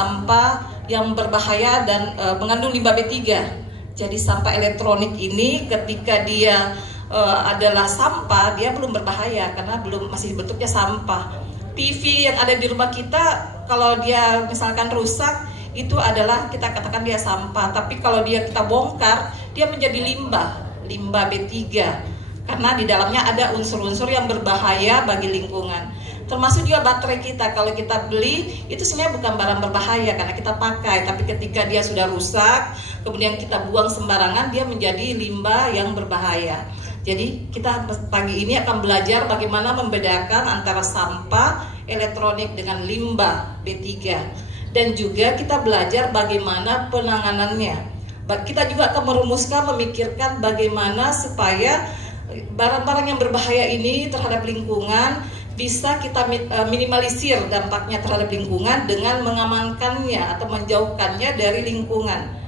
sampah yang berbahaya dan mengandung limbah B3. Jadi sampah elektronik ini ketika dia adalah sampah, dia belum berbahaya karena masih bentuknya sampah. PV yang ada di rumah kita, kalau dia misalkan rusak, itu adalah kita katakan dia sampah. Tapi kalau kita bongkar, dia menjadi limbah B3. Karena di dalamnya ada unsur-unsur yang berbahaya bagi lingkungan. Termasuk juga baterai kita, kalau kita beli, itu sebenarnya bukan barang berbahaya karena kita pakai. Tapi ketika dia sudah rusak, kemudian kita buang sembarangan, dia menjadi limbah yang berbahaya. Jadi kita pagi ini akan belajar bagaimana membedakan antara sampah elektronik dengan limbah B3. Dan juga kita belajar bagaimana penanganannya. Kita juga akan merumuskan, memikirkan bagaimana supaya barang-barang yang berbahaya ini terhadap lingkungan bisa kita minimalisir dampaknya terhadap lingkungan dengan mengamankannya atau menjauhkannya dari lingkungan.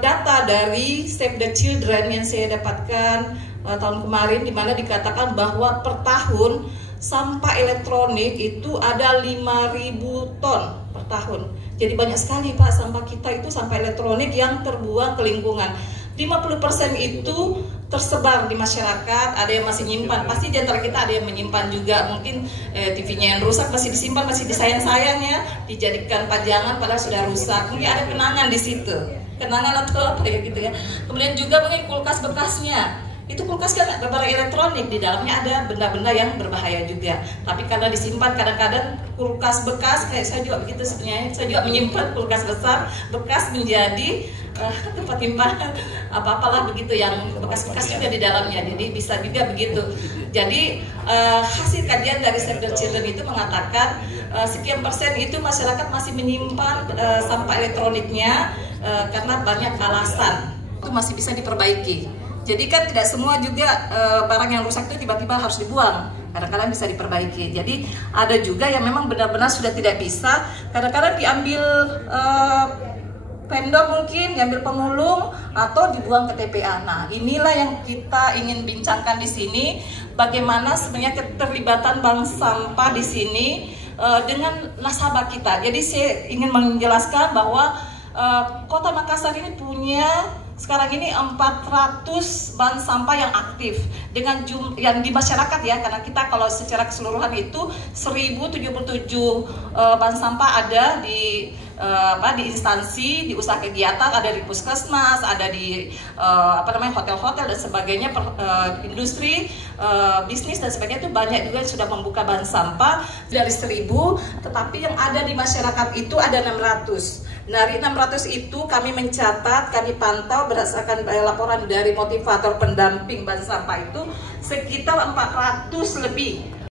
Data dari Save the Children yang saya dapatkan tahun kemarin, di mana dikatakan bahwa per tahun sampah elektronik itu ada 5.000 ton per tahun. Jadi banyak sekali Pak sampah kita itu, sampah elektronik yang terbuang ke lingkungan. 50% itu tersebar di masyarakat, ada yang masih nyimpan, pasti di antara kita ada yang menyimpan juga, mungkin TV-nya yang rusak masih disimpan, masih disayang-sayang ya, dijadikan pajangan padahal sudah rusak, mungkin ada kenangan di situ, kenangan atau apa ya gitu ya. Kemudian juga mungkin kulkas bekasnya, itu kulkas kan barang elektronik, di dalamnya ada benda-benda yang berbahaya juga, tapi karena disimpan, kadang-kadang kulkas bekas, kayak saya juga begitu sebenarnya, saya juga menyimpan kulkas besar bekas menjadi tempat timbangan apa-apalah begitu yang bekas-bekas juga di dalamnya, jadi bisa juga begitu. Jadi hasil kajian dari Save the Children itu mengatakan sekian persen itu masyarakat masih menyimpan sampah elektroniknya karena banyak alasan, itu masih bisa diperbaiki. Jadi kan tidak semua juga barang yang rusak itu tiba-tiba harus dibuang, kadang-kadang bisa diperbaiki. Jadi ada juga yang memang benar-benar sudah tidak bisa, kadang-kadang diambil vendor, mungkin diambil pemulung atau dibuang ke TPA. Nah, inilah yang kita ingin bincangkan di sini, bagaimana sebenarnya keterlibatan bank sampah di sini dengan nasabah kita. Jadi saya ingin menjelaskan bahwa Kota Makassar ini punya sekarang ini 400 bank sampah yang aktif dengan yang di masyarakat ya, karena kita kalau secara keseluruhan itu 1077 bank sampah ada di instansi, di usaha kegiatan, ada di puskesmas, ada di hotel-hotel dan sebagainya, industri, bisnis dan sebagainya, itu banyak juga yang sudah membuka bank sampah dari 1000, tetapi yang ada di masyarakat itu ada 600. Dari 600 itu kami mencatat, kami pantau berdasarkan laporan dari motivator pendamping bank sampah itu sekitar 400 lebih